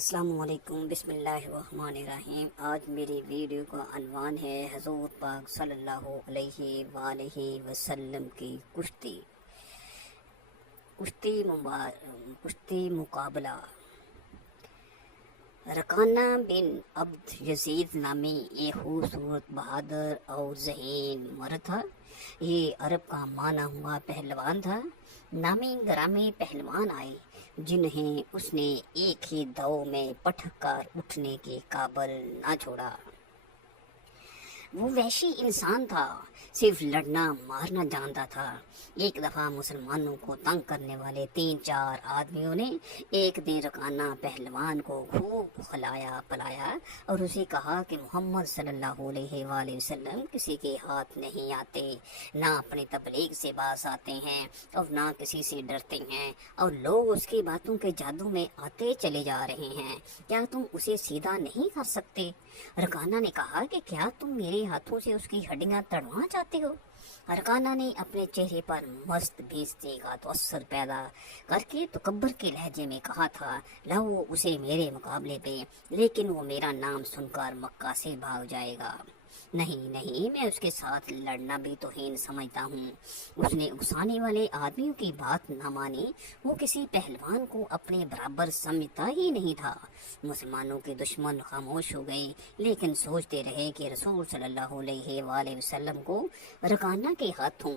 السلام علیکم، بسم اللہ الرحمن الرحیم۔ آج میری ویڈیو کا عنوان ہے حضور پاک صلی اللہ علیہ وآلہ وسلم کی کشتی مقابلہ۔ رکانہ بن عبد یزید نامی ایک خوبصورت، بہادر اور ذہین مرد تھا۔ یہ عرب کا مانا ہوا پہلوان تھا۔ نامی گرامی پہلوان آئے جنہیں اس نے ایک ہی دو میں پٹک کر اٹھنے کے قابل نہ چھوڑا۔ وہ وحشی انسان تھا، صرف لڑنا مارنا جانتا تھا۔ ایک دفعہ مسلمانوں کو تنگ کرنے والے 3-4 آدمیوں نے ایک دن رکانہ پہلوان کو خوب کھلایا پلایا اور اسے کہا کہ محمد صلی اللہ علیہ وآلہ وسلم کسی کے ہاتھ نہیں آتے، نہ اپنی تبلیغ سے باز آتے ہیں اور نہ کسی سے ڈرتے ہیں، اور لوگ اس کی باتوں کے جادو میں آتے چلے جا رہے ہیں۔ کیا تم اسے سیدھا نہیں کر سکتے؟ رکانہ نے کہا کہ کیا تم میرے ہاتھوں سے اس کی ہڈیاں توڑنا چاہتے ہو؟ رکانہ نے اپنے چہرے پر مست بھیجتے کا تاثر پیدا کر کے تکبر کے لہجے میں کہا تھا، لاؤ اسے میرے مقابلے پہ، لیکن وہ میرا نام سن کر مکہ سے بھاگ جائے گا۔ نہیں، میں اس کے ساتھ لڑنا بھی توہین سمجھتا ہوں۔ اس نے اکسانے والے آدمیوں کی بات نہ مانی۔ وہ کسی پہلوان کو اپنے برابر سمجھتا ہی نہیں تھا۔ مسلمانوں کے دشمن خاموش ہو گئے، لیکن سوچتے رہے کہ رسول صلی اللہ علیہ وآلہ وسلم کو رکانہ کے ہاتھوں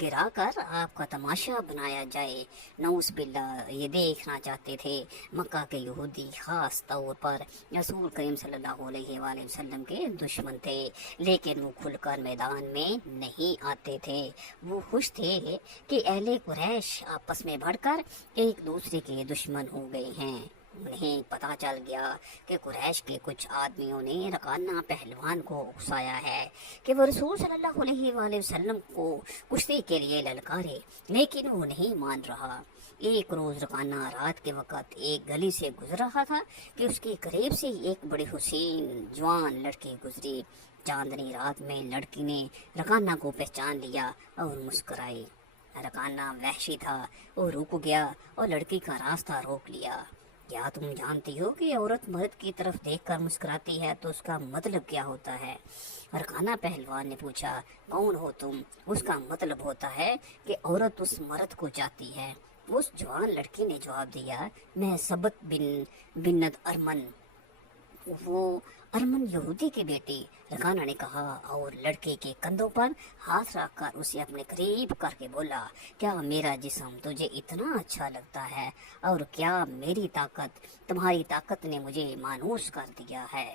گرا کر آپ کا تماشا بنایا جائے۔ نعوذ باللہ، یہ دیکھنا چاہتے تھے۔ مکہ کے یہودی خاص طور پر رسول کریم صلی اللہ علیہ وآلہ وسلم کے دشمن تھے، لیکن وہ کھل کر میدان میں نہیں آتے تھے۔ وہ خوش تھے کہ اہل قریش آپس میں بڑھ کر ایک دوسرے کے دشمن ہو گئے ہیں۔ انہیں پتہ چل گیا کہ قریش کے کچھ آدمیوں نے رکانہ پہلوان کو اکسایا ہے کہ وہ رسول صلی اللہ علیہ وآلہ وسلم کو کشتی کے لیے للکارے، لیکن وہ نہیں مان رہا۔ ایک روز رکانہ رات کے وقت ایک گلی سے گزر رہا تھا کہ اس کے قریب سے ایک بڑی حسین جوان لڑکی گزری۔ چاندنی رات میں لڑکی نے رکانہ کو پہچان لیا اور مسکرائی۔ رکانہ وحشی تھا، وہ رک گیا اور لڑکی کا راستہ روک لیا۔ کیا تم جانتی ہو کہ عورت مرد کی طرف دیکھ کر مسکراتی ہے تو اس کا مطلب کیا ہوتا ہے؟ رکانہ پہلوان نے پوچھا، کون ہو تم؟ اس کا مطلب ہوتا ہے کہ عورت اس مرد کو چاہتی ہے۔ اس جوان لڑکی نے جواب دیا، میں سبت بنت ارمن، وہ ارمن یہودی کی بیٹی۔ رکانہ نے کہا اور لڑکے کے کندھوں پر ہاتھ رکھ کر اسے اپنے قریب کر کے بولا، کیا میرا جسم تجھے اتنا اچھا لگتا ہے، اور کیا میری طاقت تمہاری طاقت نے مجھے مانوس کر دیا ہے؟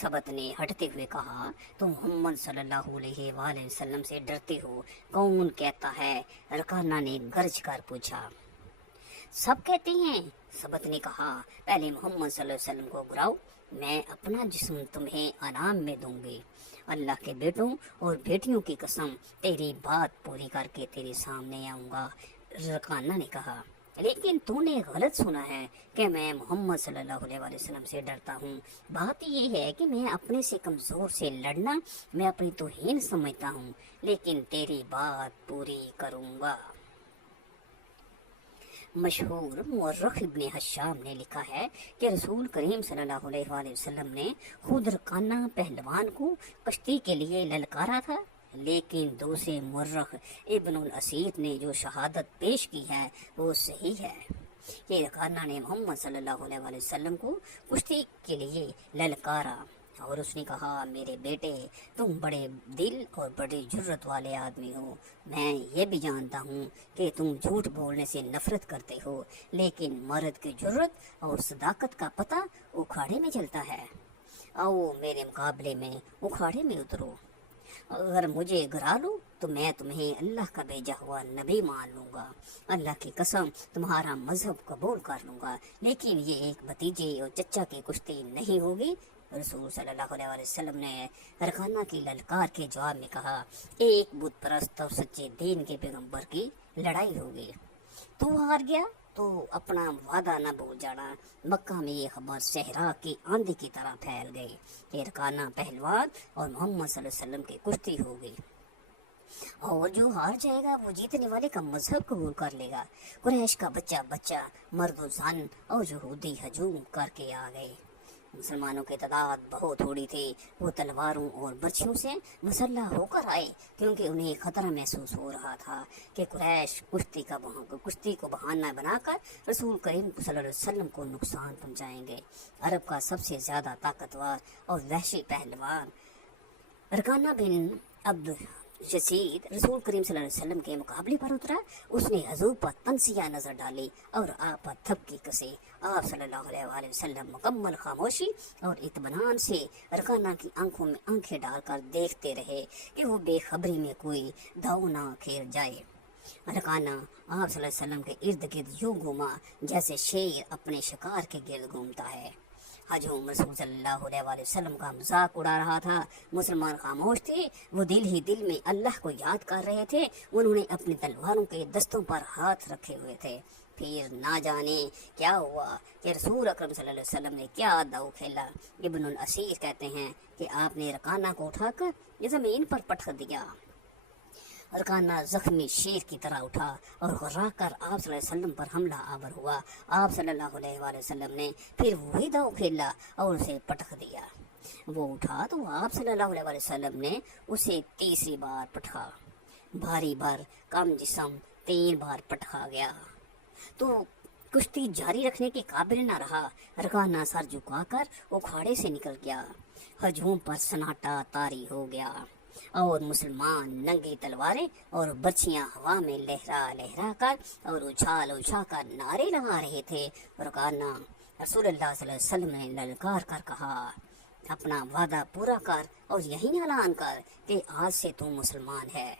سبت نے ہٹتے ہوئے کہا، تم محمد صلی اللہ علیہ وآلہ وسلم سے ڈرتے ہو، کون کہتا ہے؟ رکانہ نے گرج کر پوچھا۔ سب کہتے ہیں، سبت نے کہا، پہلے محمد صلی اللہ علیہ وسلم کو گراؤ، میں اپنا جسم تمہیں انعام میں دوں گی۔ اللہ کے بیٹوں اور بیٹیوں کی قسم، تیری بات پوری کر کے تیرے سامنے آؤں گا۔ رکانہ نے کہا، لیکن تو نے غلط سنا ہے کہ میں محمد صلی اللہ علیہ وآلہ وسلم سے ڈرتا ہوں۔ بات یہ ہے کہ میں اپنے سے کمزور سے لڑنا میں اپنی توہین سمجھتا ہوں، لیکن تیری بات پوری کروں گا۔ مشہور مورخ ابن حشام نے لکھا ہے کہ رسول کریم صلی اللہ علیہ وآلہ وسلم نے خود رکانہ پہلوان کو کشتی کے لیے للکارا تھا، لیکن دوسرے مورخ ابن الاسیر نے جو شہادت پیش کی ہے وہ صحیح ہے کہ رکانہ نے محمد صلی اللہ علیہ وآلہ وسلم کو کشتی کے لیے للکارا، اور اس نے کہا، میرے بیٹے، تم بڑے دل اور بڑی جرت والے آدمی ہو۔ میں یہ بھی جانتا ہوں کہ تم جھوٹ بولنے سے نفرت کرتے ہو، لیکن مرد کی جرت اور صداقت کا پتہ اکھاڑے میں چلتا ہے۔ آؤ میرے مقابلے میں اکھاڑے میں اترو۔ اگر مجھے گرا لو تو میں تمہیں اللہ کا بھیجا ہوا نبی مان لوں گا۔ اللہ کی قسم، تمہارا مذہب قبول کر لوں گا، لیکن یہ ایک بھتیجے اور چچا کی کشتی نہیں ہوگی۔ رسول صلی اللہ علیہ وسلم نے رکانہ کی للکار کے جواب میں کہا، ایک بت پرست اور سچے دین کے پیغمبر کی لڑائی ہوگی۔ تو ہار گیا تو اپنا وعدہ نہ بھول جانا۔ مکہ میں یہ خبر صحرا کی آندھی کی طرح پھیل گئی کہ رکانہ پہلوان اور محمد صلی اللہ علیہ وسلم کی کشتی ہو گئی۔ اور جو ہار جائے گا وہ جیتنے والے کا مذہب قبول کر لے گا۔ قریش کا بچہ بچہ، مرد و زن اور یہودی ہجوم کر کے آ گئے۔ مسلمانوں کی تعداد بہت تھوڑی تھی، وہ تلواروں اور برچھیوں سے مسلح ہو کر آئے، کیونکہ انہیں خطرہ محسوس ہو رہا تھا کہ قریش کشتی کو بہانہ بنا کر رسول کریم صلی اللہ علیہ وسلم کو نقصان پہنچائیں گے۔ عرب کا سب سے زیادہ طاقتور اور وحشی پہلوان رکانہ بن عبد یزید رسول کریم صلی اللہ علیہ وسلم کے مقابلے پر اترا۔ اس نے حضور پر تنزیہ نظر ڈالی اور آپ پر تھپکی کسی۔ آپ صلی اللہ علیہ وآلہ وسلم مکمل خاموشی اور اطمینان سے رکانہ کی آنکھوں میں آنکھیں ڈال کر دیکھتے رہے کہ وہ بے خبری میں کوئی داؤ نہ کھیل جائے۔ رکانہ آپ صلی اللہ علیہ وسلم کے ارد گرد یوں گھوما جیسے شیر اپنے شکار کے گرد گھومتا ہے۔ ہجوم رسول صلی اللہ علیہ وآلہ وسلم کا مذاق اڑا رہا تھا۔ مسلمان خاموش تھے، وہ دل ہی دل میں اللہ کو یاد کر رہے تھے۔ انہوں نے اپنی تلواروں کے دستوں پر ہاتھ رکھے ہوئے تھے۔ پھر نہ جانے کیا ہوا کہ رسول اکرم صلی اللہ علیہ وسلم نے کیا داؤ کھیلا۔ ابن الاسیر کہتے ہیں کہ آپ نے رکانہ کو اٹھا کر زمین پر پٹک دیا۔ رکانہ زخمی شیر کی طرح اٹھا اور غرا کر آپ صلی اللہ علیہ وسلم پر حملہ آور ہوا۔ آپ صلی اللہ علیہ وآلہ وسلم نے پھر وہی داؤ کھیلا اور اسے پٹک دیا۔ وہ اٹھا تو آپ صلی اللہ علیہ وآلہ وسلم نے اسے تیسری بار پٹکا۔ بھاری بھر کم جسم 3 بار پٹکا گیا تو کشتی جاری رکھنے کے قابل نہ رہا۔ رکانہ سر جھکا کر اکھاڑے سے نکل گیا۔ ہجوم پر سناٹا طاری ہو گیا اور مسلمان ننگی تلواریں اور برچھیاں ہوا میں لہرا لہرا کر اور اچھال کر نعرے لگا رہے تھے۔ رکانہ رسول اللہ صلی اللہ علیہ وسلم نے للکار کر کہا، اپنا وعدہ پورا کر اور یہی اعلان کر کہ آج سے تو مسلمان ہے۔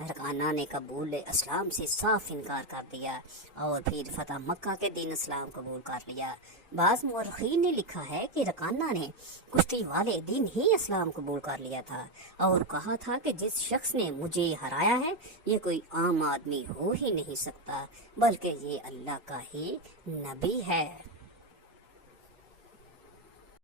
رکانہ نے قبول اسلام سے صاف انکار کر دیا اور پھر فتح مکہ کے دین اسلام قبول کر لیا۔ بعض مورخین نے لکھا ہے کہ رکانہ نے کشتی والے دن ہی اسلام قبول کر لیا تھا اور کہا تھا کہ جس شخص نے مجھے ہرایا ہے یہ کوئی عام آدمی ہو ہی نہیں سکتا، بلکہ یہ اللہ کا ہی نبی ہے۔